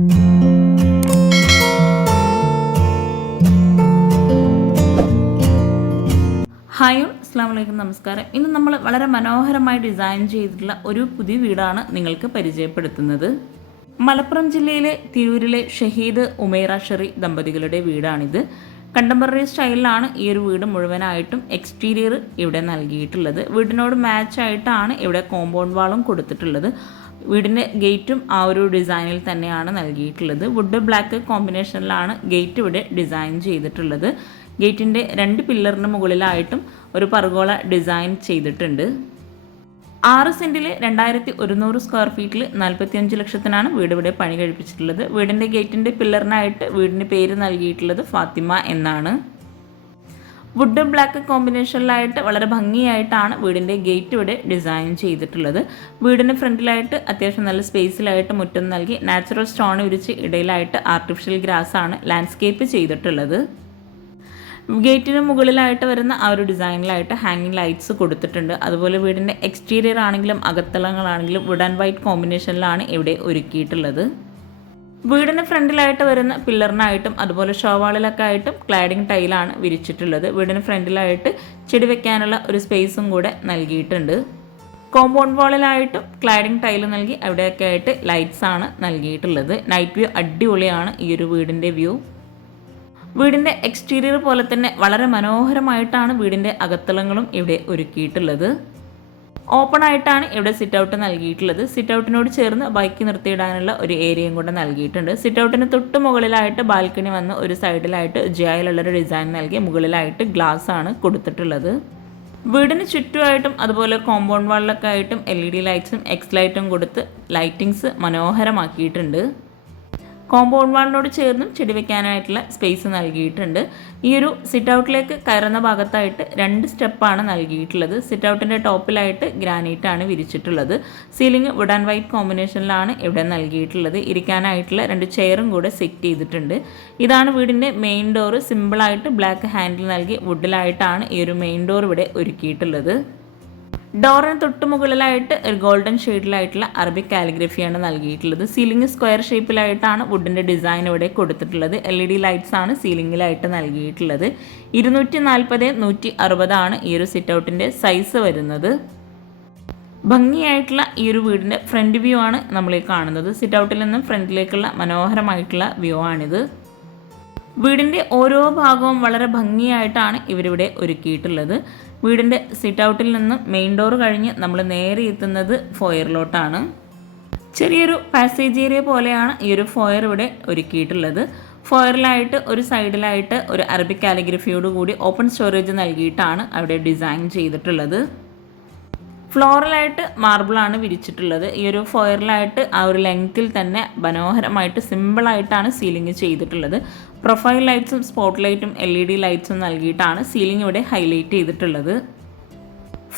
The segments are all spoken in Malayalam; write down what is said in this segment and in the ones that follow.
ഹായ് അസ്സാം വലൈക്കും, നമസ്കാരം. ഇന്ന് നമ്മൾ വളരെ മനോഹരമായി ഡിസൈൻ ചെയ്തിട്ടുള്ള ഒരു പുതിയ വീടാണ് നിങ്ങൾക്ക് പരിചയപ്പെടുത്തുന്നത്. മലപ്പുറം ജില്ലയിലെ തിരൂരിലെ ഷഹീദ് ഉമൈറ ഷെറി ദമ്പതികളുടെ വീടാണിത്. കണ്ടംപററി സ്റ്റൈലിലാണ് ഈ ഒരു വീട് മുഴുവനായിട്ടും എക്സ്റ്റീരിയർ ഇവിടെ നൽകിയിട്ടുള്ളത്. വീടിനോട് മാച്ചായിട്ടാണ് ഇവിടെ കോമ്പൗണ്ട് വാളും കൊടുത്തിട്ടുള്ളത്. വീടിൻ്റെ ഗേറ്റും ആ ഒരു ഡിസൈനിൽ തന്നെയാണ് നൽകിയിട്ടുള്ളത്. വുഡ് ബ്ലാക്ക് കോമ്പിനേഷനിലാണ് ഗേറ്റ് ഇവിടെ ഡിസൈൻ ചെയ്തിട്ടുള്ളത്. ഗേറ്റിൻ്റെ 2 പില്ലറിന് മുകളിലായിട്ടും ഒരു പർഗോള ഡിസൈൻ ചെയ്തിട്ടുണ്ട്. 6 സെൻറ്റിൽ 2100 സ്ക്വയർ ഫീറ്റിൽ 45 ലക്ഷത്തിനാണ് വീട് ഇവിടെ പണി കഴിപ്പിച്ചിട്ടുള്ളത്. വീടിൻ്റെ ഗേറ്റിൻ്റെ പില്ലറിനായിട്ട് വീടിന് പേര് നൽകിയിട്ടുള്ളത് ഫാത്തിമ എന്നാണ്. വുഡ് ബ്ലാക്ക് കോമ്പിനേഷനിലായിട്ട് വളരെ ഭംഗിയായിട്ടാണ് വീടിൻ്റെ ഗേറ്റ് ഇവിടെ ഡിസൈൻ ചെയ്തിട്ടുള്ളത്. വീടിന് ഫ്രണ്ടിലായിട്ട് അത്യാവശ്യം നല്ല സ്പേസിലായിട്ട് മുറ്റം നൽകി നാച്ചുറൽ സ്റ്റോൺ വിരിച്ച് ഇടയിലായിട്ട് ആർട്ടിഫിഷ്യൽ ഗ്രാസാണ് ലാൻഡ്സ്കേപ്പ് ചെയ്തിട്ടുള്ളത്. ഗേറ്റിന് മുകളിലായിട്ട് വരുന്ന ആ ഒരു ഡിസൈനിലായിട്ട് ഹാങ്ങിങ് ലൈറ്റ്സ് കൊടുത്തിട്ടുണ്ട്. അതുപോലെ വീടിൻ്റെ എക്സ്റ്റീരിയർ ആണെങ്കിലും അകത്തളങ്ങളാണെങ്കിലും വുഡ് ആൻഡ് വൈറ്റ് കോമ്പിനേഷനിലാണ് ഇവിടെ ഒരുക്കിയിട്ടുള്ളത്. വീടിന് ഫ്രണ്ടിലായിട്ട് വരുന്ന പില്ലറിനായിട്ടും അതുപോലെ ഷോവാളിലൊക്കെ ആയിട്ടും ക്ലാഡിംഗ് ടൈലാണ് വിരിച്ചിട്ടുള്ളത്. വീടിന് ഫ്രണ്ടിലായിട്ട് ചെടി വെക്കാനുള്ള ഒരു സ്പേസും കൂടെ നൽകിയിട്ടുണ്ട്. കോമ്പൗണ്ട് വാളിലായിട്ടും ക്ലാഡിംഗ് ടൈൽ നൽകി അവിടെയൊക്കെ ആയിട്ട് ലൈറ്റ്സ് ആണ് നൽകിയിട്ടുള്ളത്. നൈറ്റ് വ്യൂ അടിപൊളിയാണ് ഈ ഒരു വീടിൻ്റെ വ്യൂ. വീടിൻ്റെ എക്സ്റ്റീരിയർ പോലെ തന്നെ വളരെ മനോഹരമായിട്ടാണ് വീടിൻ്റെ അകത്തളങ്ങളും ഇവിടെ ഒരുക്കിയിട്ടുള്ളത്. ഓപ്പൺ ആയിട്ടാണ് ഇവിടെ സിറ്റ് ഔട്ട് നൽകിയിട്ടുള്ളത്. സിറ്റ് ഔട്ടിനോട് ചേർന്ന് ബൈക്ക് നിർത്തിയിടാനുള്ള ഒരു ഏരിയയും കൂടെ നൽകിയിട്ടുണ്ട്. സിറ്റ് ഔട്ടിന് തൊട്ട് മുകളിലായിട്ട് ബാൽക്കണി വന്ന് ഒരു സൈഡിലായിട്ട് ജിയായിലുള്ളൊരു ഡിസൈൻ നൽകി മുകളിലായിട്ട് ഗ്ലാസ് ആണ് കൊടുത്തിട്ടുള്ളത്. വീടിന് ചുറ്റുമായിട്ടും അതുപോലെ കോമ്പൗണ്ട് വാളിലൊക്കെ ആയിട്ടും LED ലൈറ്റ്സും എക്സ് ലൈറ്റും കൊടുത്ത് ലൈറ്റിങ്സ് മനോഹരമാക്കിയിട്ടുണ്ട്. കോമ്പൗണ്ട് വാളിനോട് ചേർന്നും ചെടി വെക്കാനായിട്ടുള്ള സ്പേസ് നൽകിയിട്ടുണ്ട്. ഈ ഒരു സിറ്റ് ഔട്ടിലേക്ക് കയറുന്ന ഭാഗത്തായിട്ട് 2 സ്റ്റെപ്പാണ് നൽകിയിട്ടുള്ളത്. സിറ്റ് ഔട്ടിൻ്റെ ടോപ്പിലായിട്ട് ഗ്രാനൈറ്റാണ് വിരിച്ചിട്ടുള്ളത്. സീലിംഗ് വുഡ് ആൻഡ് വൈറ്റ് കോമ്പിനേഷനിലാണ് ഇവിടെ നൽകിയിട്ടുള്ളത്. ഇരിക്കാനായിട്ടുള്ള 2 ചെയറും കൂടെ സെറ്റ് ചെയ്തിട്ടുണ്ട്. ഇതാണ് വീടിൻ്റെ മെയിൻ ഡോറ്. സിമ്പിളായിട്ട് ബ്ലാക്ക് ഹാൻഡിൽ നൽകി വുഡിലായിട്ടാണ് ഈ ഒരു മെയിൻ ഡോർ ഇവിടെ ഒരുക്കിയിട്ടുള്ളത്. ഡോറിന് തൊട്ട് മുകളിലായിട്ട് ഒരു ഗോൾഡൻ ഷെയ്ഡിലായിട്ടുള്ള അറബിക് കാലിഗ്രഫിയാണ് നൽകിയിട്ടുള്ളത്. സീലിംഗ് സ്ക്വയർ ഷേപ്പിലായിട്ടാണ് വുഡിൻ്റെ ഡിസൈൻ ഇവിടെ കൊടുത്തിട്ടുള്ളത്. LED ലൈറ്റ്സ് ആണ് സീലിംഗിലായിട്ട് നൽകിയിട്ടുള്ളത്. 240x160 ആണ് ഈ ഒരു സിറ്റ് ഔട്ടിൻ്റെ സൈസ് വരുന്നത്. ഭംഗിയായിട്ടുള്ള ഈ ഒരു വീടിൻ്റെ ഫ്രണ്ട് വ്യൂ ആണ് നമ്മൾ കാണുന്നത്. സിറ്റ് ഔട്ടിൽ നിന്നും ഫ്രണ്ടിലേക്കുള്ള മനോഹരമായിട്ടുള്ള വ്യൂ ആണിത്. വീടിൻ്റെ ഓരോ ഭാഗവും വളരെ ഭംഗിയായിട്ടാണ് ഇവരിവിടെ ഒരുക്കിയിട്ടുള്ളത്. വീടിൻ്റെ സിറ്റ് ഔട്ടിൽ നിന്നും മെയിൻ ഡോർ കഴിഞ്ഞ് നമ്മൾ നേരെ എത്തുന്നത് ഫോയറിലോട്ടാണ്. ചെറിയൊരു പാസേജ് ഏരിയ പോലെയാണ് ഈ ഒരു ഫോയർ ഇവിടെ ഒരുക്കിയിട്ടുള്ളത്. ഫോയറിലായിട്ട് ഒരു സൈഡിലായിട്ട് ഒരു അറബിക് കാലിഗ്രഫിയോട് കൂടി ഓപ്പൺ സ്റ്റോറേജ് നൽകിയിട്ടാണ് അവിടെ ഡിസൈൻ ചെയ്തിട്ടുള്ളത്. ഫ്ലോറലായിട്ട് മാർബിളാണ് വിരിച്ചിട്ടുള്ളത്. ഈ ഒരു ഫോയറിലായിട്ട് ആ ഒരു ലെങ്ത്തിൽ തന്നെ മനോഹരമായിട്ട് സിമ്പിളായിട്ടാണ് സീലിംഗ് ചെയ്തിട്ടുള്ളത്. പ്രൊഫൈൽ ലൈറ്റ്സും സ്പോട്ട് ലൈറ്റും LED ലൈറ്റ്സും നൽകിയിട്ടാണ് സീലിംഗ് ഇവിടെ ഹൈലൈറ്റ് ചെയ്തിട്ടുള്ളത്.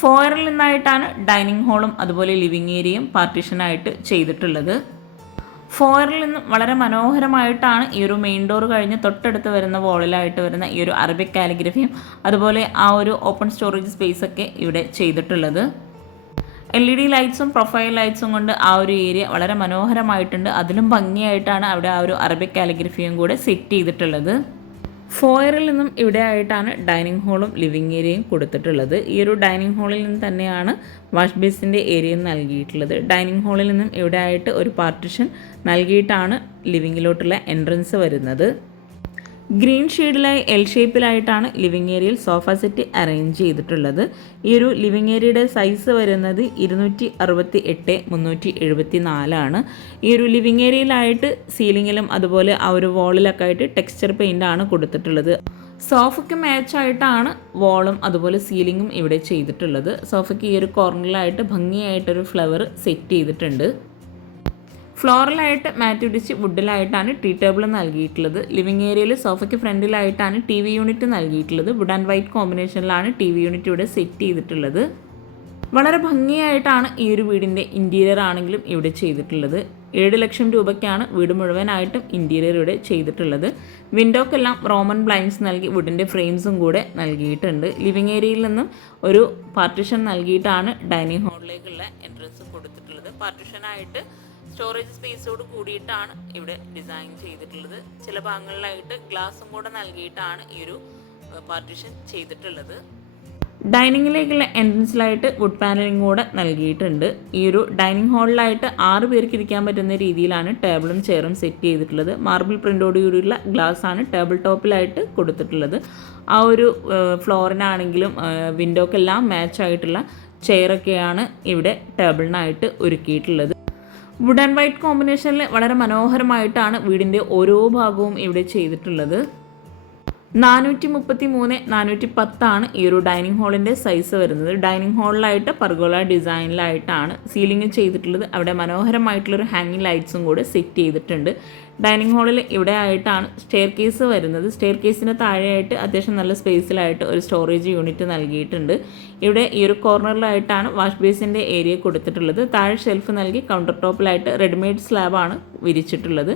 ഫോയറിൽ നിന്നായിട്ടാണ് ഡൈനിങ് ഹാളും അതുപോലെ ലിവിങ് ഏരിയയും പാർട്ടീഷനായിട്ട് ചെയ്തിട്ടുള്ളത്. ഫോയറിൽ നിന്നും വളരെ മനോഹരമായിട്ടാണ് ഈ ഒരു മെയിൻ ഡോർ കഴിഞ്ഞ് തൊട്ടടുത്ത് വരുന്ന വോളിലായിട്ട് വരുന്ന ഈ ഒരു അറബിക് കാലിഗ്രഫിയും അതുപോലെ ആ ഒരു ഓപ്പൺ സ്റ്റോറേജ് സ്പേസൊക്കെ ഇവിടെ ചെയ്തിട്ടുള്ളത്. LED ലൈറ്റ്സും പ്രൊഫൈൽ ലൈറ്റ്സും കൊണ്ട് ആ ഒരു ഏരിയ വളരെ മനോഹരമായിട്ടുണ്ട്. അതിലും ഭംഗിയായിട്ടാണ് അവിടെ ആ ഒരു അറബിക് കാലിഗ്രഫിയും കൂടെ സെറ്റ് ചെയ്തിട്ടുള്ളത്. ഫോയറിൽ നിന്നും ഇവിടെ ആയിട്ടാണ് ഡൈനിങ് ഹാളും ലിവിങ് ഏരിയയും കൊടുത്തിട്ടുള്ളത്. ഈ ഒരു ഡൈനിങ് ഹാളിൽ നിന്ന് തന്നെയാണ് വാഷ് ബേസിൻ്റെ ഏരിയയും നൽകിയിട്ടുള്ളത്. ഡൈനിങ് ഹാളിൽ നിന്നും ഇവിടെ ആയിട്ട് ഒരു പാർട്ടിഷൻ നൽകിയിട്ടാണ് ലിവിങ്ങിലോട്ടുള്ള എൻട്രൻസ് വരുന്നത്. ഗ്രീൻ ഷെയ്ഡിലായി L ഷേപ്പിലായിട്ടാണ് ലിവിങ് ഏരിയയിൽ സോഫ സെറ്റ് അറേഞ്ച് ചെയ്തിട്ടുള്ളത്. ഈ ഒരു ലിവിങ് ഏരിയയുടെ സൈസ് വരുന്നത് 268x374 ആണ്. ഈ ഒരു ലിവിങ് ഏരിയയിലായിട്ട് സീലിങ്ങിലും അതുപോലെ ആ ഒരു വോളിലൊക്കെ ആയിട്ട് ടെക്സ്ചർ പെയിൻ്റ് ആണ് കൊടുത്തിട്ടുള്ളത്. സോഫയ്ക്ക് മാച്ചായിട്ടാണ് വോളും അതുപോലെ സീലിങ്ങും ഇവിടെ ചെയ്തിട്ടുള്ളത്. സോഫയ്ക്ക് ഈ ഒരു കോർണറിലായിട്ട് ഭംഗിയായിട്ടൊരു ഫ്ലവർ സെറ്റ് ചെയ്തിട്ടുണ്ട്. ഫ്ലോറലായിട്ട് മാറ്റ് പിടിച്ച് വുഡിലായിട്ടാണ് ടീ ടേബിൾ നൽകിയിട്ടുള്ളത്. ലിവിങ് ഏരിയയിൽ സോഫയ്ക്ക് ഫ്രണ്ടിലായിട്ടാണ് TV യൂണിറ്റ് നൽകിയിട്ടുള്ളത്. വുഡ് ആൻഡ് വൈറ്റ് കോമ്പിനേഷനിലാണ് TV യൂണിറ്റ് ഇവിടെ സെറ്റ് ചെയ്തിട്ടുള്ളത്. വളരെ ഭംഗിയായിട്ടാണ് ഈ ഒരു വീടിൻ്റെ ഇൻറ്റീരിയർ ആണെങ്കിലും ഇവിടെ ചെയ്തിട്ടുള്ളത്. 7 ലക്ഷം രൂപയ്ക്കാണ് വീട് മുഴുവനായിട്ടും ഇൻറ്റീരിയർ ഇവിടെ ചെയ്തിട്ടുള്ളത്. വിൻഡോക്കെല്ലാം റോമൻ ബ്ലൈൻഡ്സ് നൽകി വുഡിൻ്റെ ഫ്രെയിംസും കൂടെ നൽകിയിട്ടുണ്ട്. ലിവിങ് ഏരിയയിൽ നിന്നും ഒരു പാർട്ടിഷൻ നൽകിയിട്ടാണ് ഡൈനിങ് ഹാളിലേക്കുള്ള എൻട്രൻസ് കൊടുത്തിട്ടുള്ളത്. പാർട്ടിഷനായിട്ട് സ്റ്റോറേജ് സ്പേസോട് കൂടിയിട്ടാണ് ഇവിടെ ഡിസൈൻ ചെയ്തിട്ടുള്ളത്. ചില ഭാഗങ്ങളിലായിട്ട് ഗ്ലാസും കൂടെ നൽകിയിട്ടാണ് ഈ ഒരു പാർട്ടീഷൻ ചെയ്തിട്ടുള്ളത്. ഡൈനിങ്ങിലേക്കുള്ള എൻട്രൻസിലായിട്ട് വുഡ് പാനലിംഗ് കൂടെ നൽകിയിട്ടുണ്ട്. ഈ ഒരു ഡൈനിങ് ഹാളിലായിട്ട് 6 പേർക്ക് ഇരിക്കാൻ പറ്റുന്ന രീതിയിലാണ് ടേബിളും ചെയറും സെറ്റ് ചെയ്തിട്ടുള്ളത്. മാർബിൾ പ്രിൻ്റോട് കൂടിയുള്ള ഗ്ലാസ് ആണ് ടേബിൾ ടോപ്പിലായിട്ട് കൊടുത്തിട്ടുള്ളത്. ആ ഒരു ഫ്ലോറിനാണെങ്കിലും വിൻഡോക്കെല്ലാം മാച്ച് ആയിട്ടുള്ള ചെയറൊക്കെയാണ് ഇവിടെ ടേബിളിനായിട്ട് ഒരുക്കിയിട്ടുള്ളത്. വുഡ് ആൻഡ് വൈറ്റ് കോമ്പിനേഷനിൽ വളരെ മനോഹരമായിട്ടാണ് വീടിൻ്റെ ഓരോ ഭാഗവും ഇവിടെ ചെയ്തിട്ടുള്ളത്. 433 410 ഈ ഒരു ഡൈനിങ് ഹാളിൻ്റെ സൈസ് വരുന്നത്. ഡൈനിങ് ഹാളിലായിട്ട് പർഗോള ഡിസൈനിലായിട്ടാണ് സീലിംഗ് ചെയ്തിട്ടുള്ളത്. അവിടെ മനോഹരമായിട്ടുള്ളൊരു ഹാങ്ങിങ് ലൈറ്റ്സും കൂടെ സെറ്റ് ചെയ്തിട്ടുണ്ട്. ഡൈനിങ് ഹാളിൽ ഇവിടെ ആയിട്ടാണ് സ്റ്റെയർ കേസ് വരുന്നത്. സ്റ്റെയർ കേസിന് താഴെയായിട്ട് അത്യാവശ്യം നല്ല സ്പേസിലായിട്ട് ഒരു സ്റ്റോറേജ് യൂണിറ്റ് നൽകിയിട്ടുണ്ട്. ഇവിടെ ഈ ഒരു കോർണറിലായിട്ടാണ് വാഷ് ബേസിൻ്റെ ഏരിയ കൊടുത്തിട്ടുള്ളത്. താഴെ ഷെൽഫ് നൽകി കൗണ്ടർ ടോപ്പിലായിട്ട് റെഡിമെയ്ഡ് സ്ലാബാണ് വിരിച്ചിട്ടുള്ളത്.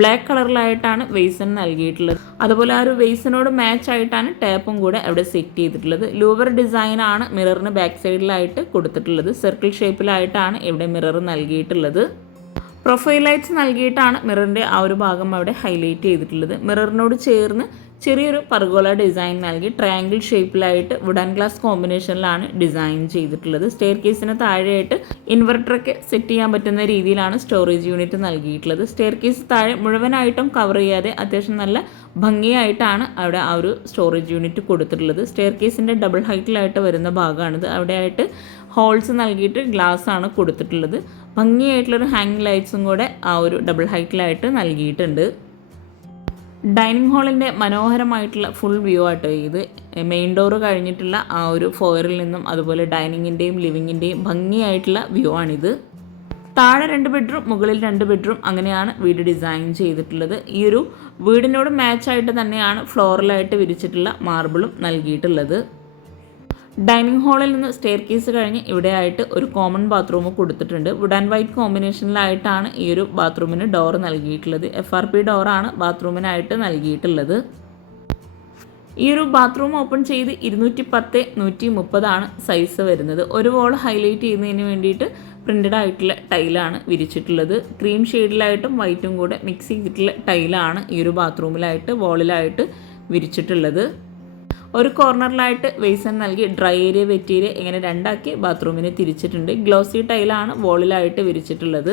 ബ്ലാക്ക് കളറിലായിട്ടാണ് വെയ്സൺ നൽകിയിട്ടുള്ളത്. അതുപോലെ ആ ഒരു വെയ്സനോട് മാച്ച് ആയിട്ടാണ് ടാപ്പും കൂടെ അവിടെ സെറ്റ് ചെയ്തിട്ടുള്ളത്. ലൂവർ ഡിസൈനാണ് മിററിന് ബാക്ക് സൈഡിലായിട്ട് കൊടുത്തിട്ടുള്ളത്. സർക്കിൾ ഷേപ്പിലായിട്ടാണ് ഇവിടെ മിറർ നൽകിയിട്ടുള്ളത്. പ്രൊഫൈൽ ലൈറ്റ്സ് നൽകിയിട്ടാണ് മിററിൻ്റെ ആ ഒരു ഭാഗം അവിടെ ഹൈലൈറ്റ് ചെയ്തിട്ടുള്ളത്. മിററിനോട് ചേർന്ന് ചെറിയൊരു പർഗോള ഡിസൈൻ നൽകി ട്രയാങ്കിൾ ഷേപ്പിലായിട്ട് വുഡ് ആൻഡ് ഗ്ലാസ് കോമ്പിനേഷനിലാണ് ഡിസൈൻ ചെയ്തിട്ടുള്ളത്. സ്റ്റെയർ കേസിന് താഴെയായിട്ട് ഇൻവെർട്ടറൊക്കെ സെറ്റ് ചെയ്യാൻ പറ്റുന്ന രീതിയിലാണ് സ്റ്റോറേജ് യൂണിറ്റ് നൽകിയിട്ടുള്ളത്. സ്റ്റെയർ കേസ് താഴെ മുഴുവനായിട്ടും കവർ ചെയ്യാതെ അത്യാവശ്യം നല്ല ഭംഗിയായിട്ടാണ് അവിടെ ആ ഒരു സ്റ്റോറേജ് യൂണിറ്റ് കൊടുത്തിട്ടുള്ളത്. സ്റ്റെയർ കേസിൻ്റെ ഡബിൾ ഹൈറ്റിലായിട്ട് വരുന്ന ഭാഗമാണിത്. അവിടെയായിട്ട് ഹോൾസ് നൽകിയിട്ട് ഗ്ലാസ് ആണ് കൊടുത്തിട്ടുള്ളത്. ഭംഗിയായിട്ടുള്ളൊരു ഹാങ്ങിങ് ലൈറ്റ്സും കൂടെ ആ ഒരു ഡബിൾ ഹൈറ്റിലായിട്ട് നൽകിയിട്ടുണ്ട്. ഡൈനിങ് ഹാളിൻ്റെ മനോഹരമായിട്ടുള്ള ഫുൾ വ്യൂ ആട്ടോ ഇത്. മെയിൻ ഡോറ് കഴിഞ്ഞിട്ടുള്ള ആ ഒരു ഫോയറിൽ നിന്നും അതുപോലെ ഡൈനിങ്ങിൻ്റെയും ലിവിങ്ങിൻ്റെയും ഭംഗിയായിട്ടുള്ള വ്യൂ ആണിത്. താഴെ 2 ബെഡ്റൂം, മുകളിൽ 2 ബെഡ്റൂം, അങ്ങനെയാണ് വീട് ഡിസൈൻ ചെയ്തിട്ടുള്ളത്. ഈ ഒരു വീടിനോട് മാച്ചായിട്ട് തന്നെയാണ് ഫ്ലോറിലായിട്ട് വിരിച്ചിട്ടുള്ള മാർബിളും നൽകിയിട്ടുള്ളത്. ഡൈനിങ് ഹാളിൽ നിന്ന് സ്റ്റെയർ കേസ് കഴിഞ്ഞ് ഇവിടെയായിട്ട് ഒരു കോമൺ ബാത്റൂം കൊടുത്തിട്ടുണ്ട്. വുഡ് ആൻഡ് വൈറ്റ് കോമ്പിനേഷനിലായിട്ടാണ് ഈ ഒരു ബാത്റൂമിന് ഡോർ നൽകിയിട്ടുള്ളത്. FRP ഡോറാണ് ബാത്റൂമിനായിട്ട് നൽകിയിട്ടുള്ളത്. ഈ ഒരു ബാത്റൂം ഓപ്പൺ ചെയ്ത് 210 130 സൈസ് വരുന്നത്. ഒരു വോൾ ഹൈലൈറ്റ് ചെയ്യുന്നതിന് വേണ്ടിയിട്ട് പ്രിൻ്റഡ് ആയിട്ടുള്ള ടൈലാണ് വിരിച്ചിട്ടുള്ളത്. ക്രീം ഷെയ്ഡിലായിട്ടും വൈറ്റും കൂടെ മിക്സ് ചെയ്തിട്ടുള്ള ടൈലാണ് ഈ ഒരു ബാത്റൂമിലായിട്ട് വോളിലായിട്ട് വിരിച്ചിട്ടുള്ളത്. ഒരു കോർണറിലായിട്ട് വെയ്സൺ നൽകി ഡ്രൈ ഏരിയ വെറ്റ് ഏരിയ ഇങ്ങനെ 2ആക്കി ബാത്റൂമിനെ തിരിച്ചിട്ടുണ്ട്. ഗ്ലോസി ടൈലാണ് വോളിലായിട്ട് വിരിച്ചിട്ടുള്ളത്.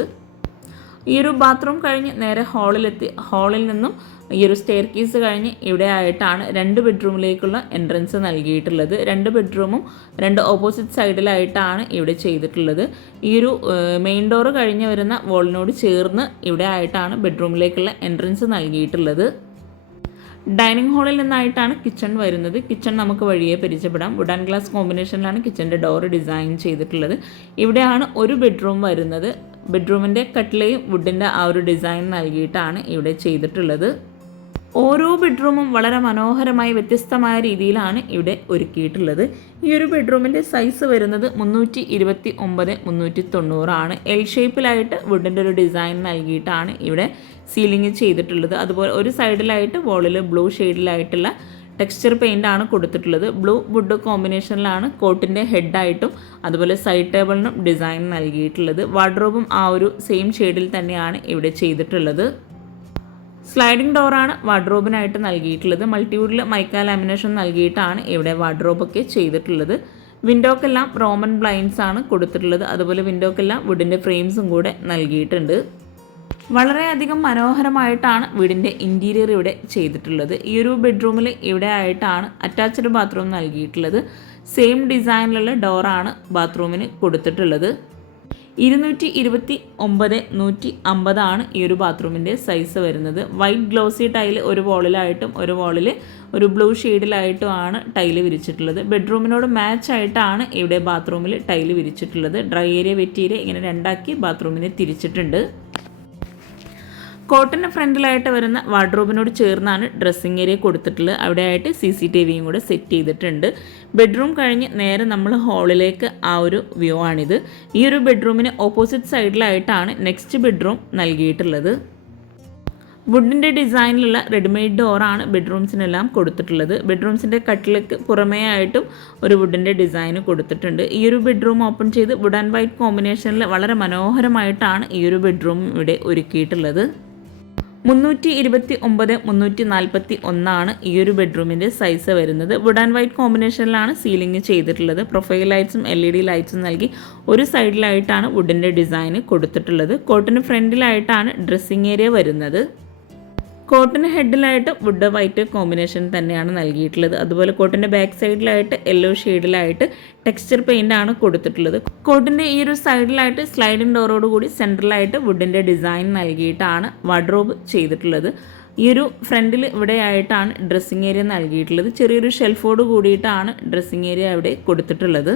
ഈ ഒരു ബാത്റൂം കഴിഞ്ഞ് നേരെ ഹാളിൽ നിന്നും ഈ ഒരു സ്റ്റെയർ കേസ് കഴിഞ്ഞ് ഇവിടെ ആയിട്ടാണ് 2 ബെഡ്റൂമിലേക്കുള്ള എൻട്രൻസ് നൽകിയിട്ടുള്ളത്. 2 ബെഡ്റൂമും 2 ഓപ്പോസിറ്റ് സൈഡിലായിട്ടാണ് ഇവിടെ ചെയ്തിട്ടുള്ളത്. ഈ ഒരു മെയിൻ ഡോറ് കഴിഞ്ഞ് വരുന്ന വോളിനോട് ചേർന്ന് ഇവിടെ ആയിട്ടാണ് ബെഡ്റൂമിലേക്കുള്ള എൻട്രൻസ് നൽകിയിട്ടുള്ളത്. ഡൈനിങ് ഹാളിൽ നിന്നായിട്ടാണ് കിച്ചൺ വരുന്നത്. കിച്ചൺ നമുക്ക് വഴിയെ പരിചയപ്പെടാം. വുഡ് ആൻഡ് ഗ്ലാസ് കോമ്പിനേഷനിലാണ് കിച്ചൻ്റെ ഡോർ ഡിസൈൻ ചെയ്തിട്ടുള്ളത്. ഇവിടെയാണ് ഒരു ബെഡ്റൂം വരുന്നത്. ബെഡ്റൂമിൻ്റെ കട്ടിലയും വുഡിൻ്റെ ആ ഒരു ഡിസൈൻ നൽകിയിട്ടാണ് ഇവിടെ ചെയ്തിട്ടുള്ളത്. ഓരോ ബെഡ്റൂമും വളരെ മനോഹരമായി വ്യത്യസ്തമായ രീതിയിലാണ് ഇവിടെ ഒരുക്കിയിട്ടുള്ളത്. ഈ ഒരു ബെഡ്റൂമിൻ്റെ സൈസ് വരുന്നത് 329 390 എൽ ഷേപ്പിലായിട്ട് വുഡിൻ്റെ ഒരു ഡിസൈൻ നൽകിയിട്ടാണ് ഇവിടെ സീലിംഗ് ചെയ്തിട്ടുള്ളത്. അതുപോലെ ഒരു സൈഡിലായിട്ട് വോളിൽ ബ്ലൂ ഷെയ്ഡിലായിട്ടുള്ള ടെക്സ്ചർ പെയിൻ്റാണ് കൊടുത്തിട്ടുള്ളത്. ബ്ലൂ വുഡ് കോമ്പിനേഷനിലാണ് കോട്ടിൻ്റെ ഹെഡായിട്ടും അതുപോലെ സൈഡ് ടേബിളിനും ഡിസൈൻ നൽകിയിട്ടുള്ളത്. വാർഡ്രോബും ആ ഒരു സെയിം ഷെയ്ഡിൽ തന്നെയാണ് ഇവിടെ ചെയ്തിട്ടുള്ളത്. സ്ലൈഡിംഗ് ഡോറാണ് വാർഡ്രോബിനായിട്ട് നൽകിയിട്ടുള്ളത്. മൾട്ടിവുഡിൽ മൈക്ക ലാമിനേഷൻ നൽകിയിട്ടാണ് ഇവിടെ വാർഡ്രോബൊക്കെ ചെയ്തിട്ടുള്ളത്. വിൻഡോക്കെല്ലാം റോമൻ ബ്ലൈൻഡ്സ് ആണ് കൊടുത്തിട്ടുള്ളത്. അതുപോലെ വിൻഡോക്കെല്ലാം വുഡിൻ്റെ ഫ്രെയിംസും കൂടെ നൽകിയിട്ടുണ്ട്. വളരെയധികം മനോഹരമായിട്ടാണ് വീടിൻ്റെ ഇൻറ്റീരിയർ ഇവിടെ ചെയ്തിട്ടുള്ളത്. ഈ ഒരു ബെഡ്റൂമിൽ ഇവിടെ ആയിട്ടാണ് അറ്റാച്ച്ഡ് ബാത്റൂം നൽകിയിട്ടുള്ളത്. സെയിം ഡിസൈനിലുള്ള ഡോറാണ് ബാത്റൂമിന് കൊടുത്തിട്ടുള്ളത്. 229 150 ഈ ഒരു ബാത്റൂമിൻ്റെ സൈസ് വരുന്നത്. വൈറ്റ് ഗ്ലോസി ടൈല് ഒരു വോളിലായിട്ടും ഒരു വോളിൽ ഒരു ബ്ലൂ ഷെയ്ഡിലായിട്ടുമാണ് ടൈല് വിരിച്ചിട്ടുള്ളത്. ബെഡ്റൂമിനോട് മാച്ച് ആയിട്ടാണ് ഇവിടെ ബാത്റൂമിൽ ടൈല് വിരിച്ചിട്ടുള്ളത്. ഡ്രൈ ഏരിയ വെറ്റ് ഏരിയ ഇങ്ങനെ 2ആക്കി ബാത്റൂമിനെ തിരിച്ചിട്ടുണ്ട്. കോട്ടിന് ഫ്രണ്ടിലായിട്ട് വരുന്ന വാർഡ്രോബിനോട് ചേർന്നാണ് ഡ്രസ്സിങ് ഏരിയ കൊടുത്തിട്ടുള്ളത്. അവിടെയായിട്ട് CCTVയും കൂടെ സെറ്റ് ചെയ്തിട്ടുണ്ട്. ബെഡ്റൂം കഴിഞ്ഞ് നേരെ നമ്മൾ ഹാളിലേക്ക് ആ ഒരു വ്യൂ ആണിത്. ഈ ഒരു ബെഡ്റൂമിന് ഓപ്പോസിറ്റ് സൈഡിലായിട്ടാണ് നെക്സ്റ്റ് ബെഡ്റൂം നൽകിയിട്ടുള്ളത്. വുഡിൻ്റെ ഡിസൈനിലുള്ള റെഡിമെയ്ഡ് ഡോറാണ് ബെഡ്റൂംസിനെല്ലാം കൊടുത്തിട്ടുള്ളത്. ബെഡ്റൂംസിൻ്റെ കട്ടിലേക്ക് പുറമേ ആയിട്ടും ഒരു വുഡിൻ്റെ ഡിസൈൻ കൊടുത്തിട്ടുണ്ട്. ഈ ഒരു ബെഡ്റൂം ഓപ്പൺ ചെയ്ത് വുഡ് ആൻഡ് വൈറ്റ് കോമ്പിനേഷനിൽ വളരെ മനോഹരമായിട്ടാണ് ഈ ഒരു ബെഡ്റൂം ഇവിടെ ഒരുക്കിയിട്ടുള്ളത്. 329 341 ഈ ഒരു ബെഡ്റൂമിൻ്റെ സൈസ് വരുന്നത്. വുഡ് ആൻഡ് വൈറ്റ് കോമ്പിനേഷനിലാണ് സീലിംഗ് ചെയ്തിട്ടുള്ളത്. പ്രൊഫൈൽ ലൈറ്റ്സും LED ലൈറ്റ്സും നൽകി ഒരു സൈഡിലായിട്ടാണ് വുഡിൻ്റെ ഡിസൈൻ കൊടുത്തിട്ടുള്ളത്. കോട്ടിന് ഫ്രണ്ടിലായിട്ടാണ് ഡ്രസ്സിംഗ് ഏരിയ വരുന്നത്. കോട്ടിന് ഹെഡിലായിട്ട് വുഡ് വൈറ്റ് കോമ്പിനേഷൻ തന്നെയാണ് നൽകിയിട്ടുള്ളത്. അതുപോലെ കോട്ടിൻ്റെ ബാക്ക് സൈഡിലായിട്ട് യെല്ലോ ഷെയ്ഡിലായിട്ട് ടെക്സ്ചർ പെയിൻ്റ് ആണ് കൊടുത്തിട്ടുള്ളത്. കോട്ടിൻ്റെ ഈ ഒരു സൈഡിലായിട്ട് സ്ലൈഡിംഗ് ഡോറോട് കൂടി സെൻട്രലായിട്ട് വുഡിൻ്റെ ഡിസൈൻ നൽകിയിട്ടാണ് വാർഡ്രോബ് ചെയ്തിട്ടുള്ളത്. ഈ ഒരു ഫ്രണ്ടിൽ ഇവിടെയായിട്ടാണ് ഡ്രസ്സിംഗ് ഏരിയ നൽകിയിട്ടുള്ളത്. ചെറിയൊരു ഷെൽഫോട് കൂടിയിട്ടാണ് ഡ്രസ്സിംഗ് ഏരിയ ഇവിടെ കൊടുത്തിട്ടുള്ളത്.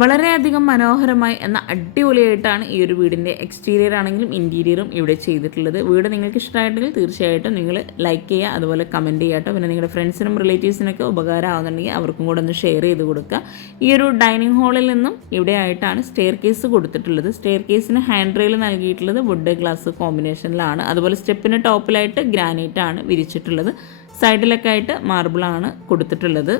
വളരെയധികം മനോഹരമായി എന്ന അടിപൊളിയായിട്ടാണ് ഈ ഒരു വീടിൻ്റെ എക്സ്റ്റീരിയർ ആണെങ്കിലും ഇൻറ്റീരിയറും ഇവിടെ ചെയ്തിട്ടുള്ളത്. വീട് നിങ്ങൾക്ക് ഇഷ്ടമായിട്ടുണ്ടെങ്കിൽ തീർച്ചയായിട്ടും നിങ്ങൾ ലൈക്ക് ചെയ്യുക, അതുപോലെ കമൻറ്റ് ചെയ്യുക കേട്ടോ. പിന്നെ നിങ്ങളുടെ ഫ്രണ്ട്സിനും റിലേറ്റീവ്സിനൊക്കെ ഉപകാരമാകുന്നുണ്ടെങ്കിൽ അവർക്കും കൂടെ ഒന്ന് ഷെയർ ചെയ്ത് കൊടുക്കുക. ഈ ഒരു ഡൈനിങ് ഹാളിൽ നിന്നും ഇവിടെയായിട്ടാണ് സ്റ്റെയർ കേസ് കൊടുത്തിട്ടുള്ളത്. സ്റ്റെയർ കേസിന് ഹാൻഡ് റെയിൽ നൽകിയിട്ടുള്ളത് വുഡ് ഗ്ലാസ് കോമ്പിനേഷനിലാണ്. അതുപോലെ സ്റ്റെപ്പിന് ടോപ്പിലായിട്ട് ഗ്രാനൈറ്റ് ആണ് വിരിച്ചിട്ടുള്ളത്. സൈഡിലൊക്കെ ആയിട്ട് മാർബിളാണ് കൊടുത്തിട്ടുള്ളത്.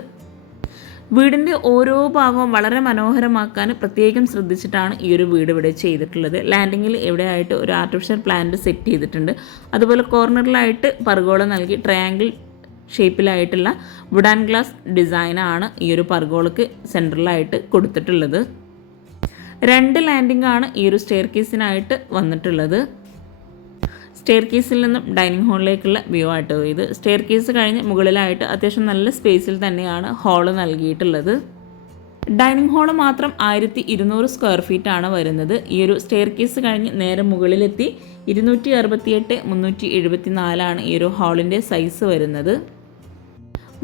വീടിൻ്റെ ഓരോ ഭാഗവും വളരെ മനോഹരമാക്കാൻ പ്രത്യേകം ശ്രദ്ധിച്ചിട്ടാണ് ഈ ഒരു വീട് ഇവിടെ ചെയ്തിട്ടുള്ളത്. ലാൻഡിങ്ങിൽ ഇവിടെയായിട്ട് ഒരു ആർട്ടിഫിഷ്യൽ പ്ലാന്റ് സെറ്റ് ചെയ്തിട്ടുണ്ട്. അതുപോലെ കോർണറിലായിട്ട് പർഗോള നൽകി ട്രയാങ്കിൾ ഷേപ്പിലായിട്ടുള്ള വുഡ് ആൻഡ് ഗ്ലാസ് ഡിസൈനാണ് ഈ ഒരു പർഗോളക്ക് സെൻട്രലായിട്ട് കൊടുത്തിട്ടുള്ളത്. 2 ലാൻഡിംഗ് ആണ് ഈ ഒരു സ്റ്റെയർ കേസിനായിട്ട് വന്നിട്ടുള്ളത്. സ്റ്റെയർ കേസിൽ നിന്നും ഡൈനിങ് ഹാളിലേക്കുള്ള വ്യൂ ആയിട്ട് ഇത്. സ്റ്റെയർ കേസ് കഴിഞ്ഞ് മുകളിലായിട്ട് അത്യാവശ്യം നല്ല സ്പേസിൽ തന്നെയാണ് ഹാള് നൽകിയിട്ടുള്ളത്. ഡൈനിങ് ഹാള് മാത്രം 1200 സ്ക്വയർ ഫീറ്റ് ആണ് വരുന്നത്. ഈ ഒരു സ്റ്റെയർ കേസ് കഴിഞ്ഞ് നേരെ മുകളിലെത്തി 268 374 ഈ ഒരു ഹാളിൻ്റെ സൈസ് വരുന്നത്.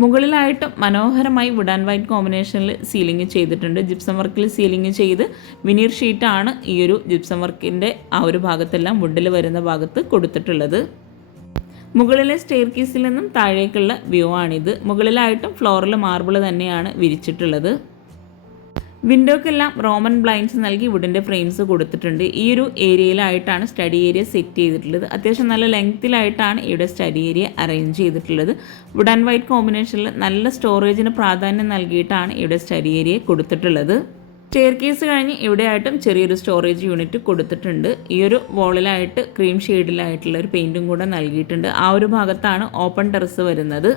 മുകളിലായിട്ട് മനോഹരമായി വുഡ് ആൻഡ് വൈറ്റ് കോമ്പിനേഷനിൽ സീലിംഗ് ചെയ്തിട്ടുണ്ട്. ജിപ്സം വർക്കിൽ സീലിംഗ് ചെയ്ത് വിനീർ ഷീറ്റാണ് ഈ ഒരു ജിപ്സം വർക്കിൻ്റെ ആ ഒരു ഭാഗത്തെല്ലാം വുഡിൽ വരുന്ന ഭാഗത്ത് കൊടുത്തിട്ടുള്ളത്. മുകളിലെ സ്റ്റെയർ കേസിൽ നിന്നും താഴേക്കുള്ള വ്യൂ ആണിത്. മുകളിലായിട്ടും ഫ്ലോറിൽ മാർബിൾ തന്നെയാണ് വിരിച്ചിട്ടുള്ളത്. വിൻഡോക്കെല്ലാം റോമൻ ബ്ലൈൻഡ്സ് നൽകി വുഡിൻ്റെ ഫ്രെയിംസ് കൊടുത്തിട്ടുണ്ട്. ഈ ഒരു ഏരിയയിലായിട്ടാണ് സ്റ്റഡി ഏരിയ സെറ്റ് ചെയ്തിട്ടുള്ളത്. അത്യാവശ്യം നല്ല ലെങ്ത്തിലായിട്ടാണ് ഇവിടെ സ്റ്റഡി ഏരിയ അറേഞ്ച് ചെയ്തിട്ടുള്ളത്. വുഡ് ആൻഡ് വൈറ്റ് കോമ്പിനേഷനിൽ നല്ല സ്റ്റോറേജിന് പ്രാധാന്യം നൽകിയിട്ടാണ് ഇവിടെ സ്റ്റഡി ഏരിയ കൊടുത്തിട്ടുള്ളത്. സ്റ്റെയർ കേസ് കഴിഞ്ഞ് ഇവിടെയായിട്ടും ചെറിയൊരു സ്റ്റോറേജ് യൂണിറ്റ് കൊടുത്തിട്ടുണ്ട്. ഈ ഒരു വോളിലായിട്ട് ക്രീം ഷെയ്ഡിലായിട്ടുള്ള ഒരു പെയിൻറ്റും കൂടെ നൽകിയിട്ടുണ്ട്. ആ ഒരു ഭാഗത്താണ് ഓപ്പൺ ടെറസ് വരുന്നത്.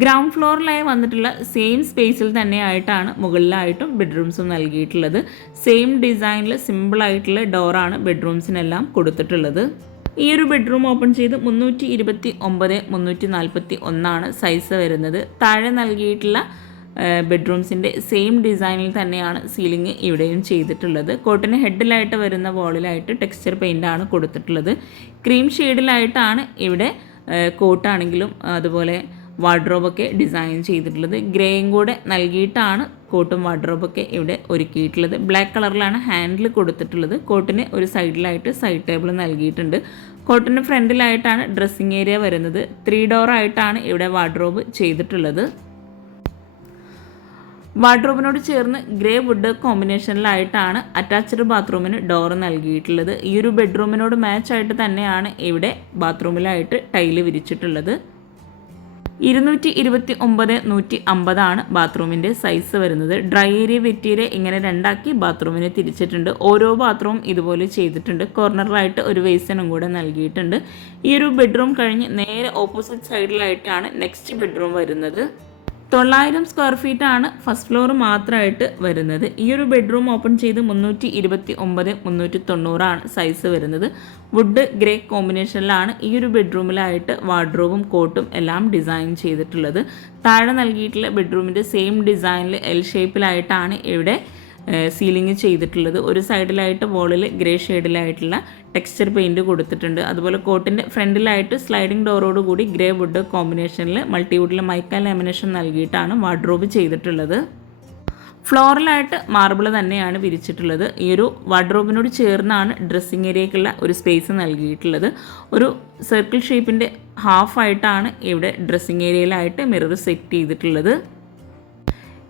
ഗ്രൗണ്ട് ഫ്ലോറിലായി വന്നിട്ടുള്ള സെയിം സ്പേസിൽ തന്നെയായിട്ടാണ് മുകളിലായിട്ടും ബെഡ്റൂംസും നൽകിയിട്ടുള്ളത്. സെയിം ഡിസൈനിൽ സിമ്പിളായിട്ടുള്ള ഡോറാണ് ബെഡ്റൂംസിനെല്ലാം കൊടുത്തിട്ടുള്ളത്. ഈ ഒരു ബെഡ്റൂം ഓപ്പൺ ചെയ്ത് 329 341 സൈസ് വരുന്നത്. താഴെ നൽകിയിട്ടുള്ള ബെഡ്റൂംസിൻ്റെ സെയിം ഡിസൈനിൽ തന്നെയാണ് സീലിംഗ് ഇവിടെയും ചെയ്തിട്ടുള്ളത്. കോട്ടിന് ഹെഡിലായിട്ട് വരുന്ന വോളിലായിട്ട് ടെക്സ്ചർ പെയിൻ്റാണ് കൊടുത്തിട്ടുള്ളത്. ക്രീം ഷെയ്ഡിലായിട്ടാണ് ഇവിടെ കോട്ടാണെങ്കിലും അതുപോലെ വാർഡ്രോബൊക്കെ ഡിസൈൻ ചെയ്തിട്ടുള്ളത്. ഗ്രേയും കൂടെ നൽകിയിട്ടാണ് കോട്ടും വാർഡ്രോബൊക്കെ ഇവിടെ ഒരുക്കിയിട്ടുള്ളത്. ബ്ലാക്ക് കളറിലാണ് ഹാൻഡിൽ കൊടുത്തിട്ടുള്ളത്. കോട്ടിന് ഒരു സൈഡിലായിട്ട് സൈഡ് ടേബിൾ നൽകിയിട്ടുണ്ട്. കോട്ടിന് ഫ്രണ്ടിലായിട്ടാണ് ഡ്രസ്സിംഗ് ഏരിയ വരുന്നത്. 3 ഡോറായിട്ടാണ് ഇവിടെ വാർഡ്രോബ് ചെയ്തിട്ടുള്ളത്. വാർഡ്രോബിനോട് ചേർന്ന് ഗ്രേ വുഡ് കോമ്പിനേഷനിലായിട്ടാണ് അറ്റാച്ച്ഡ് ബാത്റൂമിന് ഡോർ നൽകിയിട്ടുള്ളത്. ഈ ഒരു ബെഡ്റൂമിനോട് മാച്ചായിട്ട് തന്നെയാണ് ഇവിടെ ബാത്റൂമിലായിട്ട് ടൈല് വിരിച്ചിട്ടുള്ളത്. 229 150 ബാത്റൂമിൻ്റെ സൈസ് വരുന്നത്. ഡ്രൈ ഏരിയ വെറ്റ് ഏരിയ ഇങ്ങനെ 2 ആക്കി ബാത്റൂമിനെ തിരിച്ചിട്ടുണ്ട്. ഓരോ ബാത്റൂം ഇതുപോലെ ചെയ്തിട്ടുണ്ട്. കോർണറിലായിട്ട് ഒരു വേസനും കൂടെ നൽകിയിട്ടുണ്ട്. ഈ ഒരു ബെഡ്റൂം കഴിഞ്ഞ് നേരെ ഓപ്പോസിറ്റ് സൈഡിലായിട്ടാണ് നെക്സ്റ്റ് ബെഡ്റൂം വരുന്നത്. 900 സ്ക്വയർ ഫീറ്റ് ആണ് ഫസ്റ്റ് ഫ്ലോർ മാത്രമായിട്ട് വരുന്നത്. ഈ ഒരു ബെഡ്റൂം ഓപ്പൺ ചെയ്ത് 329 390 സൈസ് വരുന്നത്. വുഡ് ഗ്രേ കോമ്പിനേഷനിലാണ് ഈ ഒരു ബെഡ്റൂമിലായിട്ട് വാർഡ്രോബും കോട്ടും എല്ലാം ഡിസൈൻ ചെയ്തിട്ടുള്ളത്. താഴെ നൽകിയിട്ടുള്ള ബെഡ്റൂമിൻ്റെ സെയിം ഡിസൈനിൽ എൽ ഷേപ്പിലായിട്ടാണ് ഇവിടെ സീലിംഗ് ചെയ്തിട്ടുള്ളത്. ഒരു സൈഡിലായിട്ട് വോളിൽ ഗ്രേ ഷെയ്ഡിലായിട്ടുള്ള ടെക്സ്ചർ പെയിൻറ്റ് കൊടുത്തിട്ടുണ്ട്. അതുപോലെ കോട്ടിൻ്റെ ഫ്രണ്ടിലായിട്ട് സ്ലൈഡിംഗ് ഡോറോട് കൂടി ഗ്രേ വുഡ് കോമ്പിനേഷനിൽ മൾട്ടിവുഡിൽ മൈക്ക ലാമിനേഷൻ നൽകിയിട്ടാണ് വാർഡ്രോബ് ചെയ്തിട്ടുള്ളത്. ഫ്ലോറിലായിട്ട് മാർബിൾ തന്നെയാണ് വിരിച്ചിട്ടുള്ളത്. ഈ ഒരു വാർഡ്രോബിനോട് ചേർന്നാണ് ഡ്രസ്സിംഗ് ഏരിയയ്ക്കുള്ള ഒരു സ്പേസ് നൽകിയിട്ടുള്ളത്. ഒരു സർക്കിൾ ഷേപ്പിൻ്റെ ഹാഫായിട്ടാണ് ഇവിടെ ഡ്രസ്സിംഗ് ഏരിയയിലായിട്ട് മിറർ സെറ്റ് ചെയ്തിട്ടുള്ളത്.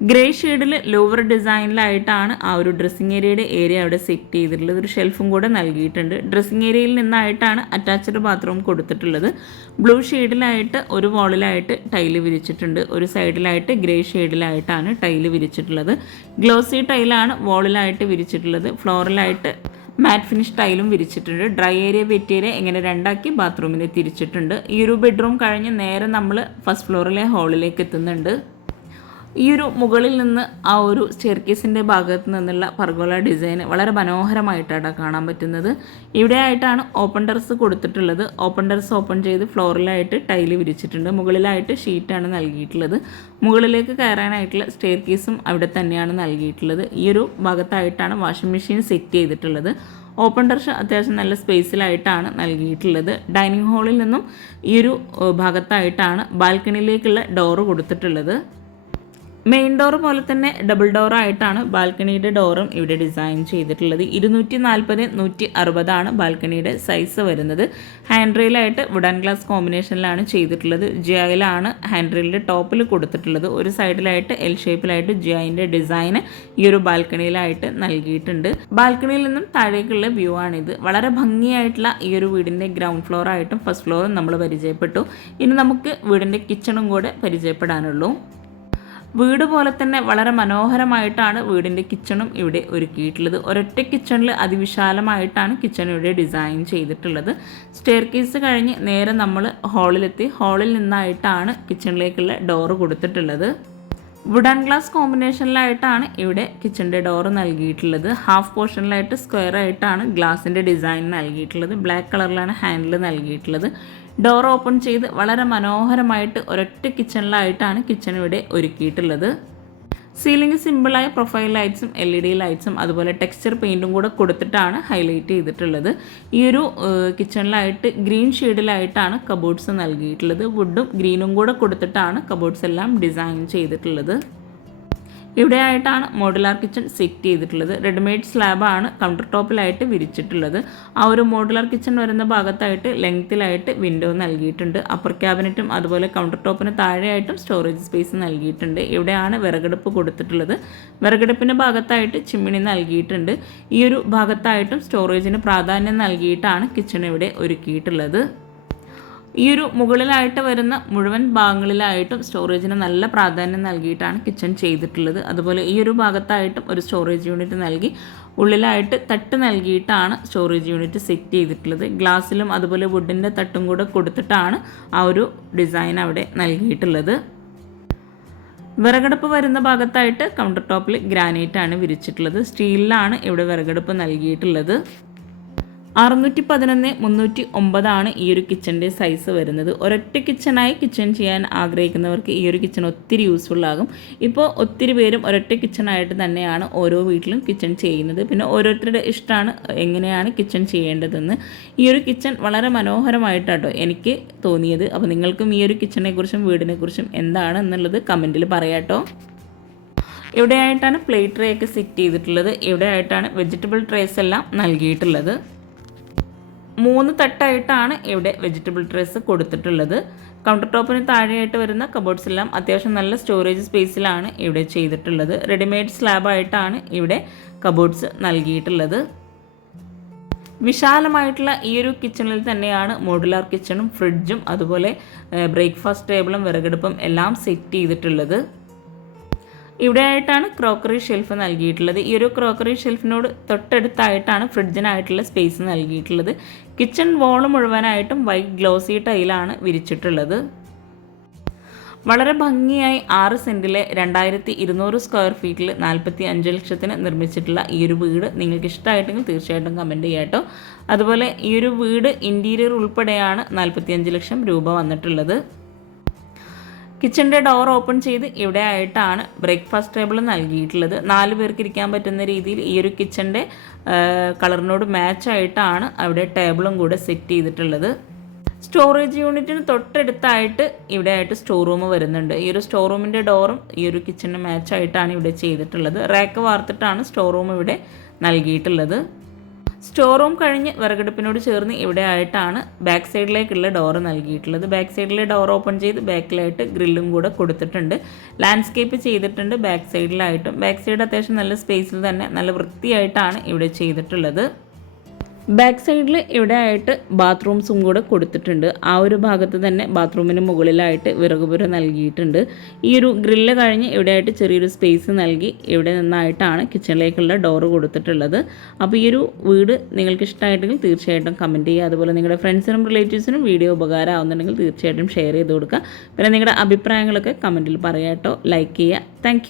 ഗ്രേ ഷെയ്ഡിൽ ലൂവർ ഡിസൈനിലായിട്ടാണ് ആ ഒരു ഡ്രസ്സിങ് ഏരിയ അവിടെ സെറ്റ് ചെയ്തിട്ടുള്ളത്. ഒരു ഷെൽഫും കൂടെ നൽകിയിട്ടുണ്ട്. ഡ്രസ്സിങ് ഏരിയയിൽ നിന്നായിട്ടാണ് അറ്റാച്ച്ഡ് ബാത്റൂം കൊടുത്തിട്ടുള്ളത്. ബ്ലൂ ഷെയ്ഡിലായിട്ട് ഒരു വാളിലായിട്ട് ടൈല് വിരിച്ചിട്ടുണ്ട്. ഒരു സൈഡിലായിട്ട് ഗ്രേ ഷെയ്ഡിലായിട്ടാണ് ടൈല് വിരിച്ചിട്ടുള്ളത്. ഗ്ലോസി ടൈലാണ് വാളിലായിട്ട് വിരിച്ചിട്ടുള്ളത്. ഫ്ലോറിലായിട്ട് മാറ്റ് ഫിനിഷ് ടൈലും വിരിച്ചിട്ടുണ്ട്. ഡ്രൈ ഏരിയ വെറ്റ് ഏരിയ ഇങ്ങനെ രണ്ടാക്കി ബാത്റൂമിനെ തിരിച്ചിട്ടുണ്ട്. ഈ ഒരു ബെഡ്റൂം കഴിഞ്ഞ് നേരെ നമ്മൾ ഫസ്റ്റ് ഫ്ലോറിലെ ഹാളിലേക്ക് എത്തുന്നുണ്ട്. ഈ ഒരു മുകളിൽ നിന്ന് ആ ഒരു സ്റ്റെയർകേസിൻ്റെ ഭാഗത്ത് നിന്നുള്ള പർഗോള ഡിസൈൻ വളരെ മനോഹരമായിട്ടാണ് കാണാൻ പറ്റുന്നത്. ഇവിടെ ആയിട്ടാണ് ഓപ്പൺ ടെറസ് കൊടുത്തിട്ടുള്ളത്. ഓപ്പൺ ടെറസ് ഓപ്പൺ ചെയ്ത് ഫ്ലോറിലായിട്ട് ടൈല് വിരിച്ചിട്ടുണ്ട്. മുകളിലായിട്ട് ഷീറ്റാണ് നൽകിയിട്ടുള്ളത്. മുകളിലേക്ക് കയറാനായിട്ടുള്ള സ്റ്റെയർകേസും അവിടെ തന്നെയാണ് നൽകിയിട്ടുള്ളത്. ഈ ഒരു ഭാഗത്തായിട്ടാണ് വാഷിംഗ് മെഷീൻ സെറ്റ് ചെയ്തിട്ടുള്ളത്. ഓപ്പൺ ടെറസ് അത്യാവശ്യം നല്ല സ്പേസിലായിട്ടാണ് നൽകിയിട്ടുള്ളത്. ഡൈനിങ് ഹാളിൽ നിന്നും ഈ ഒരു ഭാഗത്തായിട്ടാണ് ബാൽക്കണിയിലേക്കുള്ള ഡോറ് കൊടുത്തിട്ടുള്ളത്. മെയിൻ ഡോർ പോലെ തന്നെ ഡബിൾ ഡോറായിട്ടാണ് ബാൽക്കണിയുടെ ഡോറും ഇവിടെ ഡിസൈൻ ചെയ്തിട്ടുള്ളത്. 240x160 ബാൽക്കണിയുടെ സൈസ് വരുന്നത്. ഹാൻഡ് റെയിലായിട്ട് വുഡൻ ഗ്ലാസ് കോമ്പിനേഷനിലാണ് ചെയ്തിട്ടുള്ളത്. ജിഐയിലാണ് ഹാൻഡ് റെയിലിൻ്റെ ടോപ്പിൽ കൊടുത്തിട്ടുള്ളത്. ഒരു സൈഡിലായിട്ട് എൽ ഷേപ്പിലായിട്ട് ജിഐൻ്റെ ഡിസൈൻ ഈ ഒരു ബാൽക്കണിയിലായിട്ട് നൽകിയിട്ടുണ്ട്. ബാൽക്കണിയിൽ നിന്നും താഴേക്കുള്ള വ്യൂ ആണിത്. വളരെ ഭംഗിയായിട്ടുള്ള ഈ ഒരു വീടിൻ്റെ ഗ്രൗണ്ട് ഫ്ലോർ ആയിട്ടും ഫസ്റ്റ് ഫ്ലോറും നമ്മൾ പരിചയപ്പെട്ടു. ഇനി നമുക്ക് വീടിൻ്റെ കിച്ചണും കൂടെ പരിചയപ്പെടാനുള്ളൂ. വീട് പോലെ തന്നെ വളരെ മനോഹരമായിട്ടാണ് വീടിൻ്റെ കിച്ചണും ഇവിടെ ഒരുക്കിയിട്ടുള്ളത്. ഒരൊറ്റ കിച്ചണിൽ അതിവിശാലമായിട്ടാണ് കിച്ചൺ ഇവിടെ ഡിസൈൻ ചെയ്തിട്ടുള്ളത്. സ്റ്റെയർകേസ് കഴിഞ്ഞ് നേരെ നമ്മൾ ഹാളിലെത്തി. ഹാളിൽ നിന്നായിട്ടാണ് കിച്ചണിലേക്കുള്ള ഡോറ് കൊടുത്തിട്ടുള്ളത്. വുഡൻ ഗ്ലാസ് കോമ്പിനേഷനിലായിട്ടാണ് ഇവിടെ കിച്ചണിൻ്റെ ഡോറ് നൽകിയിട്ടുള്ളത്. ഹാഫ് പോർഷനിലായിട്ട് സ്ക്വയർ ആയിട്ടാണ് ഗ്ലാസിൻ്റെ ഡിസൈൻ നൽകിയിട്ടുള്ളത്. ബ്ലാക്ക് കളറിലാണ് ഹാൻഡിൽ നൽകിയിട്ടുള്ളത്. ഡോർ ഓപ്പൺ ചെയ്ത് വളരെ മനോഹരമായിട്ട് ഒരൊറ്റ കിച്ചണിലായിട്ടാണ് കിച്ചൺ ഇവിടെ ഒരുക്കിയിട്ടുള്ളത്. സീലിംഗ് സിമ്പിളായ പ്രൊഫൈൽ ലൈറ്റ്സും LED ലൈറ്റ്സും അതുപോലെ ടെക്സ്ചർ പെയിൻറ്റും കൂടെ കൊടുത്തിട്ടാണ് ഹൈലൈറ്റ് ചെയ്തിട്ടുള്ളത്. ഈ ഒരു കിച്ചണിലായിട്ട് ഗ്രീൻ ഷെയ്ഡിലായിട്ടാണ് കബോർഡ്സ് നൽകിയിട്ടുള്ളത്. വുഡും ഗ്രീനും കൂടെ കൊടുത്തിട്ടാണ് കബോർഡ്സ് എല്ലാം ഡിസൈൻ ചെയ്തിട്ടുള്ളത്. ഇവിടെ ആയിട്ടാണ് മോഡുലാർ കിച്ചൺ സെറ്റ് ചെയ്തിട്ടുള്ളത്. റെഡിമെയ്ഡ് സ്ലാബാണ് കൗണ്ടർ ടോപ്പിലായിട്ട് വിരിച്ചിട്ടുള്ളത്. ആ ഒരു മോഡുലാർ കിച്ചൺ വരുന്ന ഭാഗത്തായിട്ട് ലെങ്ത്തിലായിട്ട് വിൻഡോ നൽകിയിട്ടുണ്ട്. അപ്പർ ക്യാബിനറ്റും അതുപോലെ കൗണ്ടർ ടോപ്പിന് താഴെയായിട്ടും സ്റ്റോറേജ് സ്പേസ് നൽകിയിട്ടുണ്ട്. ഇവിടെയാണ് വിറകടുപ്പ് കൊടുത്തിട്ടുള്ളത്. വിറകടുപ്പിൻ്റെ ഭാഗത്തായിട്ട് ചിമ്മിണി നൽകിയിട്ടുണ്ട്. ഈ ഒരു ഭാഗത്തായിട്ടും സ്റ്റോറേജിന് പ്രാധാന്യം നൽകിയിട്ടാണ് കിച്ചൺ ഇവിടെ ഒരുക്കിയിട്ടുള്ളത്. ഈ ഒരു മുകളിലായിട്ട് വരുന്ന മുഴുവൻ ഭാഗങ്ങളിലായിട്ടും സ്റ്റോറേജിന് നല്ല പ്രാധാന്യം നൽകിയിട്ടാണ് കിച്ചൺ ചെയ്തിട്ടുള്ളത്. അതുപോലെ ഈ ഒരു ഭാഗത്തായിട്ടും ഒരു സ്റ്റോറേജ് യൂണിറ്റ് നൽകി ഉള്ളിലായിട്ട് തട്ട് നൽകിയിട്ടാണ് സ്റ്റോറേജ് യൂണിറ്റ് സെറ്റ് ചെയ്തിട്ടുള്ളത്. ഗ്ലാസ്സിലും അതുപോലെ വുഡിൻ്റെ തട്ടും കൂടെ കൊടുത്തിട്ടാണ് ആ ഒരു ഡിസൈൻ അവിടെ നൽകിയിട്ടുള്ളത്. വിറകടുപ്പ് വരുന്ന ഭാഗത്തായിട്ട് കൗണ്ടർ ടോപ്പിൽ ഗ്രാനൈറ്റാണ് വിരിച്ചിട്ടുള്ളത്. സ്റ്റീലിലാണ് ഇവിടെ വിറകടുപ്പ് നൽകിയിട്ടുള്ളത്. 611x309 ഈ ഒരു കിച്ചൻ്റെ സൈസ് വരുന്നത്. ഒരൊറ്റ കിച്ചണായി കിച്ചൺ ചെയ്യാൻ ആഗ്രഹിക്കുന്നവർക്ക് ഈ ഒരു കിച്ചൺ ഒത്തിരി യൂസ്ഫുൾ ആകും. ഇപ്പോൾ ഒത്തിരി പേരും ഒരൊറ്റ കിച്ചണായിട്ട് തന്നെയാണ് ഓരോ വീട്ടിലും കിച്ചൺ ചെയ്യുന്നത്. പിന്നെ ഓരോരുത്തരുടെ ഇഷ്ടമാണ് എങ്ങനെയാണ് കിച്ചൺ ചെയ്യേണ്ടതെന്ന്. ഈ ഒരു കിച്ചൺ വളരെ മനോഹരമായിട്ടാട്ടോ എനിക്ക് തോന്നിയത്. അപ്പോൾ നിങ്ങൾക്കും ഈ ഒരു കിച്ചണിനെക്കുറിച്ചും വീടിനെക്കുറിച്ചും എന്താണ് എന്നുള്ളത് കമൻറ്റിൽ പറയാട്ടോ. ഇവിടെയായിട്ടാണ് പ്ലേറ്റ് ട്രേ ഒക്കെ സെറ്റ് ചെയ്തിട്ടുള്ളത്. ഇവിടെയായിട്ടാണ് വെജിറ്റബിൾ ട്രേസ് എല്ലാം നൽകിയിട്ടുള്ളത്. 3 തട്ടായിട്ടാണ് ഇവിടെ വെജിറ്റബിൾ ട്രേസ് കൊടുത്തിട്ടുള്ളത്. കൗണ്ടർ ടോപ്പിന് താഴെയായിട്ട് വരുന്ന കബോർഡ്സ് എല്ലാം അത്യാവശ്യം നല്ല സ്റ്റോറേജ് സ്പേസിലാണ് ഇവിടെ ചെയ്തിട്ടുള്ളത്. റെഡിമെയ്ഡ് സ്ലാബായിട്ടാണ് ഇവിടെ കബോർഡ്സ് നൽകിയിട്ടുള്ളത്. വിശാലമായിട്ടുള്ള ഈ ഒരു കിച്ചണിൽ തന്നെയാണ് മോഡുലാർ കിച്ചണും ഫ്രിഡ്ജും അതുപോലെ ബ്രേക്ക്ഫാസ്റ്റ് ടേബിളും വിറകടുപ്പും എല്ലാം സെറ്റ് ചെയ്തിട്ടുള്ളത്. ഇവിടെയായിട്ടാണ് ക്രോക്കറി ഷെൽഫ് നൽകിയിട്ടുള്ളത്. ഈ ഒരു ക്രോക്കറി ഷെൽഫിനോട് തൊട്ടടുത്തായിട്ടാണ് ഫ്രിഡ്ജിനായിട്ടുള്ള സ്പേസ് നൽകിയിട്ടുള്ളത്. കിച്ചൺ വോള് മുഴുവനായിട്ടും വൈറ്റ് ഗ്ലോസി ടൈലാണ് വിരിച്ചിട്ടുള്ളത്. വളരെ ഭംഗിയായി 6 സെൻറ്റിലെ 2200 സ്ക്വയർ ഫീറ്റിൽ 45 ലക്ഷത്തിന് നിർമ്മിച്ചിട്ടുള്ള ഈ ഒരു വീട് നിങ്ങൾക്ക് ഇഷ്ടമായിട്ടെങ്കിൽ തീർച്ചയായിട്ടും കമൻറ്റ് ചെയ്യാം കേട്ടോ. അതുപോലെ ഈ ഒരു വീട് ഇൻറ്റീരിയർ ഉൾപ്പെടെയാണ് 45 ലക്ഷം രൂപ വന്നിട്ടുള്ളത്. കിച്ചൻ്റെ ഡോർ ഓപ്പൺ ചെയ്ത് ഇവിടെ ആയിട്ടാണ് ബ്രേക്ക്ഫാസ്റ്റ് ടേബിൾ നൽകിയിട്ടുള്ളത്. 4 പേർക്ക് ഇരിക്കാൻ പറ്റുന്ന രീതിയിൽ ഈ ഒരു കിച്ചൻ്റെ കളറിനോട് മാച്ചായിട്ടാണ് അവിടെ ടേബിളും കൂടെ സെറ്റ് ചെയ്തിട്ടുള്ളത്. സ്റ്റോറേജ് യൂണിറ്റിന് തൊട്ടടുത്തായിട്ട് ഇവിടെ ആയിട്ട് സ്റ്റോർ റൂം വരുന്നുണ്ട്. ഈ ഒരു സ്റ്റോർ റൂമിൻ്റെ ഡോറും ഈ ഒരു കിച്ചണിന് മാച്ചായിട്ടാണ് ഇവിടെ ചെയ്തിട്ടുള്ളത്. റാക്ക് വാർത്തിട്ടാണ് സ്റ്റോർ റൂം ഇവിടെ നൽകിയിട്ടുള്ളത്. സ്റ്റോർ റൂം കഴിഞ്ഞ് വിറകടുപ്പിനോട് ചേർന്ന് ഇവിടെ ആയിട്ടാണ് ബാക്ക് സൈഡിലേക്കുള്ള ഡോറ് നൽകിയിട്ടുള്ളത്. ബാക്ക് സൈഡിലെ ഡോർ ഓപ്പൺ ചെയ്ത് ബാക്കിലായിട്ട് ഗ്രില്ലും കൂടെ കൊടുത്തിട്ടുണ്ട്. ലാൻഡ്സ്കേപ്പ് ചെയ്തിട്ടുണ്ട് ബാക്ക് സൈഡിലായിട്ടും. ബാക്ക് സൈഡ് അത്യാവശ്യം നല്ല സ്പേസിൽ തന്നെ നല്ല വൃത്തിയായിട്ടാണ് ഇവിടെ ചെയ്തിട്ടുള്ളത്. ബാക്ക് സൈഡിൽ ഇവിടെ ആയിട്ട് ബാത്റൂംസും കൂടെ കൊടുത്തിട്ടുണ്ട്. ആ ഒരു ഭാഗത്ത് തന്നെ ബാത്റൂമിന് മുകളിലായിട്ട് വിറകുപുര നൽകിയിട്ടുണ്ട്. ഈ ഒരു ഗ്രില്ല് കഴിഞ്ഞ് ഇവിടെ ആയിട്ട് ചെറിയൊരു സ്പേസ് നൽകി ഇവിടെ നിന്നായിട്ടാണ് കിച്ചണിലേക്കുള്ള ഡോറ് കൊടുത്തിട്ടുള്ളത്. അപ്പോൾ ഈ ഒരു വീട് നിങ്ങൾക്ക് ഇഷ്ടമായിട്ടെങ്കിൽ തീർച്ചയായിട്ടും കമൻറ്റ് ചെയ്യുക. അതുപോലെ നിങ്ങളുടെ ഫ്രണ്ട്സിനും റിലേറ്റീവ്സിനും വീഡിയോ ഉപകാരമാവുന്നുണ്ടെങ്കിൽ തീർച്ചയായിട്ടും ഷെയർ ചെയ്ത് കൊടുക്കുക. പിന്നെ നിങ്ങളുടെ അഭിപ്രായങ്ങളൊക്കെ കമൻറ്റിൽ പറയാം കേട്ടോ. ലൈക്ക് ചെയ്യുക. താങ്ക്